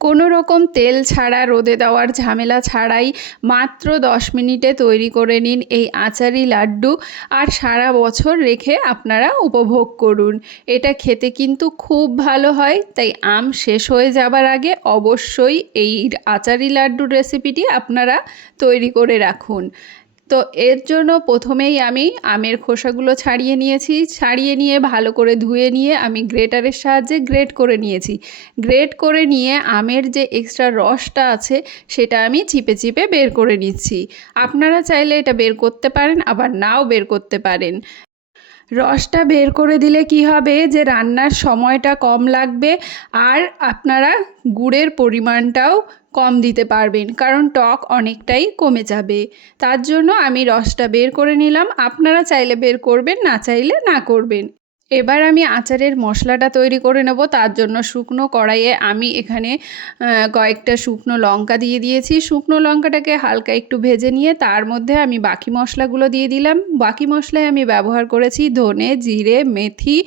কোনো রকম তেল ছাড়া, রোদে দেওয়ার ঝামেলা ছাড়াই মাত্র 10 মিনিটে তৈরি করে নিন এই আচারি লাড্ডু, আর সারা বছর রেখে আপনারা উপভোগ করুন। এটা খেতে কিন্তু খুব ভালো হয়, তাই আম শেষ হয়ে যাবার আগে অবশ্যই এই আচারি লাড্ডুর রেসিপিটি আপনারা তৈরি করে রাখুন। তো এর জন্য প্রথমেই আমি আমের খোসাগুলো ছাড়িয়ে নিয়েছি। ছাড়িয়ে নিয়ে ভালো করে ধুয়ে নিয়ে আমি গ্রেটারের সাহায্যে গ্রেট করে নিয়েছি। গ্রেট করে নিয়ে আমের যে এক্সট্রা রসটা আছে সেটা আমি চিপে চিপে বের করে নিচ্ছি। আপনারা চাইলে এটা বের করতে পারেন, আবার নাও বের করতে পারেন। রসটা বের করে দিলে কি হবে যে রান্নার সময়টা কম লাগবে, আর আপনারা গুড়ের পরিমাণটাও কম দিতে পারবেন, কারণ টক অনেকটাই কমে যাবে। তার জন্য আমি রসটা বের করে নিলাম। আপনারা চাইলে বের করবেন, না চাইলে না করবেন। এবার আমি আচারের মশলাটা তৈরি করে নেব। তার জন্য শুকনো কড়াইয়ে আমি এখানে কয়েকটা শুকনো লঙ্কা দিয়ে দিয়েছি। শুকনো লঙ্কাটাকে হালকা একটু ভেজে নিয়ে তার মধ্যে আমি বাকি মশলাগুলো দিয়ে দিলাম। বাকি মশলায় আমি ব্যবহার করেছি ধনে, জিরে, মেথি,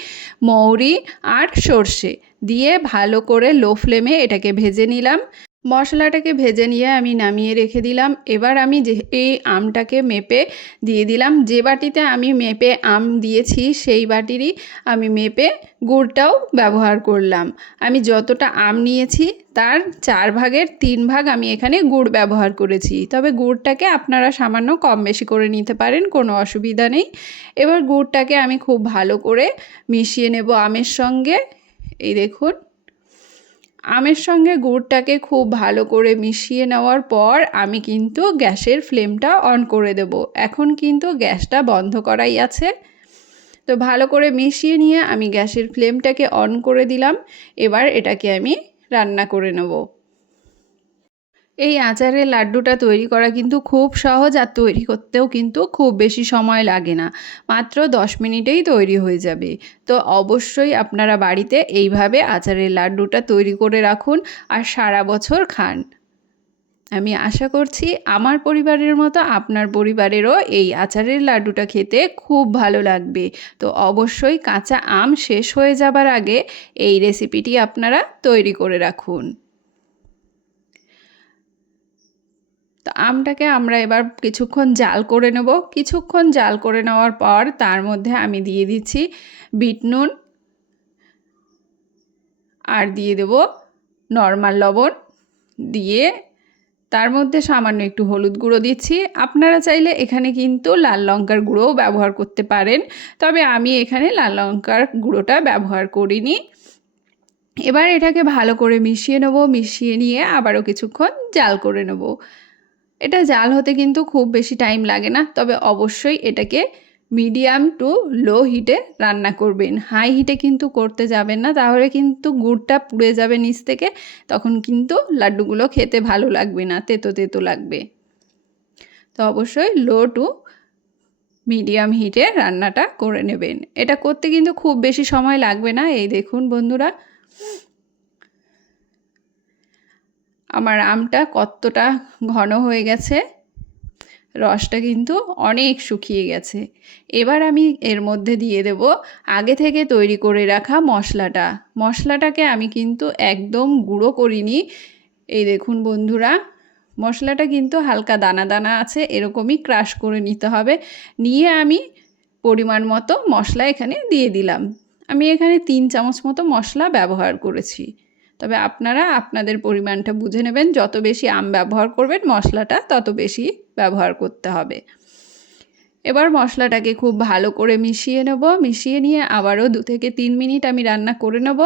মৌরি আর সর্ষে দিয়ে ভালো করে লো ফ্লেমে এটাকে ভেজে নিলাম। মশলাটাকে ভেজে নিয়ে আমি নামিয়ে রেখে দিলাম। এবার আমি এই আমটাকে মেপে দিয়ে দিলাম। যে বাটিতে আমি মেপে আম দিয়েছি সেই বাটিরই আমি মেপে গুড়টাও ব্যবহার করলাম। আমি যতটা আম নিয়েছি তার 4 ভাগের 3 ভাগ আমি এখানে গুড় ব্যবহার করেছি। তবে গুড়টাকে আপনারা সামান্য কম বেশি করে নিতে পারেন, কোনো অসুবিধা নেই। এবার গুড়টাকে আমি খুব ভালো করে মিশিয়ে নেব আমের সঙ্গে। এই দেখুন, আমের সঙ্গে গুড়টাকে খুব ভালো করে মিশিয়ে নেওয়ার পর আমি কিন্তু গ্যাসের ফ্লেমটা অন করে দেব। এখন কিন্তু গ্যাসটা বন্ধ করাই আছে। তো ভালো করে মিশিয়ে নিয়ে আমি গ্যাসের ফ্লেমটাকে অন করে দিলাম। এবার এটাকে আমি রান্না করে নেব। এই আচারের লাড্ডুটা তৈরি করা কিন্তু খুব সহজ, আর তৈরি করতেও কিন্তু খুব বেশি সময় লাগে না। মাত্র 10 মিনিটেই তৈরি হয়ে যাবে। তো অবশ্যই আপনারা বাড়িতে এইভাবে আচারের লাড্ডুটা তৈরি করে রাখুন আর সারা বছর খান। আমি আশা করছি আমার পরিবারের মতো আপনার পরিবারেরও এই আচারের লাড্ডুটা খেতে খুব ভালো লাগবে। তো অবশ্যই কাঁচা আম শেষ হয়ে যাবার আগে এই রেসিপিটি আপনারা তৈরি করে রাখুন। তো আমটাকে আমরা এবার কিছুক্ষণ জাল করে নেব। কিছুক্ষণ জাল করে নেওয়ার পর তার মধ্যে আমি দিয়ে দিচ্ছি বিট নুন, আর দিয়ে দেব নর্মাল লবণ, দিয়ে তার মধ্যে সামান্য একটু হলুদ গুঁড়ো দিচ্ছি। আপনারা চাইলে এখানে কিন্তু লাল লঙ্কার গুঁড়োও ব্যবহার করতে পারেন, তবে আমি এখানে লাল লঙ্কার গুঁড়োটা ব্যবহার করিনি। এবার এটাকে ভালো করে মিশিয়ে নেব। মিশিয়ে নিয়ে আবারও কিছুক্ষণ জাল করে নেব। এটা জাল হতে কিন্তু খুব বেশি টাইম লাগে না, তবে অবশ্যই এটাকে মিডিয়াম টু লো হিটে রান্না করবেন। হাই হিটে কিন্তু করতে যাবেন না, তাহলে কিন্তু গুড়টা পুড়ে যাবে নিচ থেকে, তখন কিন্তু লাড্ডুগুলো খেতে ভালো লাগবে না, তেতো তেতো লাগবে। তো অবশ্যই লো টু মিডিয়াম হিটে রান্নাটা করে নেবেন। এটা করতে কিন্তু খুব বেশি সময় লাগবে না। এই দেখুন বন্ধুরা, আমার আমটা কতটা ঘন হয়ে গেছে, রসটা কিন্তু অনেক শুকিয়ে গেছে। এবার আমি এর মধ্যে দিয়ে দেব আগে থেকে তৈরি করে রাখা মশলাটা। মশলাটাকে আমি কিন্তু একদম গুঁড়ো করিনি। এই দেখুন বন্ধুরা, মশলাটা কিন্তু হালকা দানা দানা আছে, এরকমই ক্রাশ করে নিতে হবে। নিয়ে আমি পরিমাণ মতো মশলা এখানে দিয়ে দিলাম। আমি এখানে 3 চামচ মতো মশলা ব্যবহার করেছি, তবে আপনারা আপনাদের পরিমাণটা বুঝে নেবেন। যত বেশি আম ব্যবহার করবেন মশলাটা তত বেশি ব্যবহার করতে হবে। এবার মশলাটাকে খুব ভালো করে মিশিয়ে নেব। মিশিয়ে নিয়ে আবারও 2 থেকে 3 মিনিট আমি রান্না করে নেব।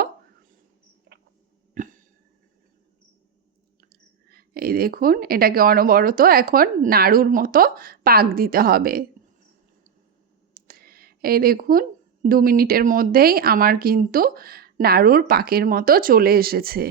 এই দেখুন, এটাকে অনবরত এখন নাড়ুর মতো পাক দিতে হবে। এই দেখুন, 2 মিনিটের মধ্যেই আমার কিন্তু নাড়ুর পাকের মতো চলে এসেছে।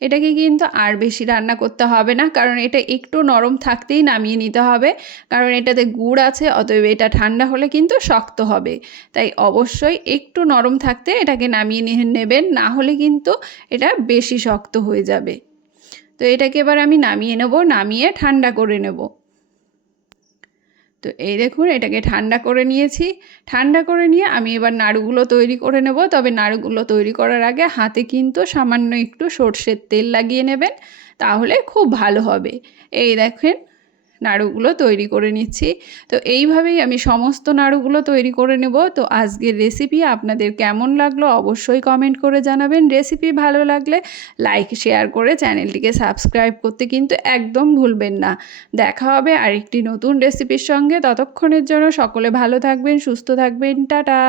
এটাকে কিন্তু আর বেশি রান্না করতে হবে না, কারণ এটা একটু নরম থাকতেই নামিয়ে নিতে হবে, কারণ এটাতে গুড় আছে, অতএব এটা ঠান্ডা হলে কিন্তু শক্ত হবে। তাই অবশ্যই একটু নরম থাকতে এটাকে নামিয়ে নেবেন, না হলে কিন্তু এটা বেশি শক্ত হয়ে যাবে। তো এটাকে এবার আমি নামিয়ে নেব, নামিয়ে ঠান্ডা করে নেব। তো তো এই দেখুন এটাকে ঠান্ডা করে নিয়েছি। ঠান্ডা করে নিয়ে আমি এবার নাড়ুগুলো তৈরি করে নেব। তবে নাড়ুগুলো তৈরি করার আগে হাতে কিন্তু সামান্য একটু সর্ষের তেল লাগিয়ে নেবেন, তাহলে খুব ভালো হবে। এই দেখেন নাড়ুগুলো তৈরি করে নিচ্ছি। তো এইভাবেই আমি সমস্ত নাড়ুগুলো তৈরি করে নেব। তো আজকের রেসিপি আপনাদের কেমন লাগলো অবশ্যই কমেন্ট করে জানাবেন। রেসিপি ভালো লাগলে লাইক শেয়ার করে চ্যানেলটিকে সাবস্ক্রাইব করতে কিন্তু একদম ভুলবেন না। দেখা হবে আরেকটি নতুন রেসিপির সঙ্গে। ততক্ষণের জন্য সকলে ভালো থাকবেন, সুস্থ থাকবেন। টাটা।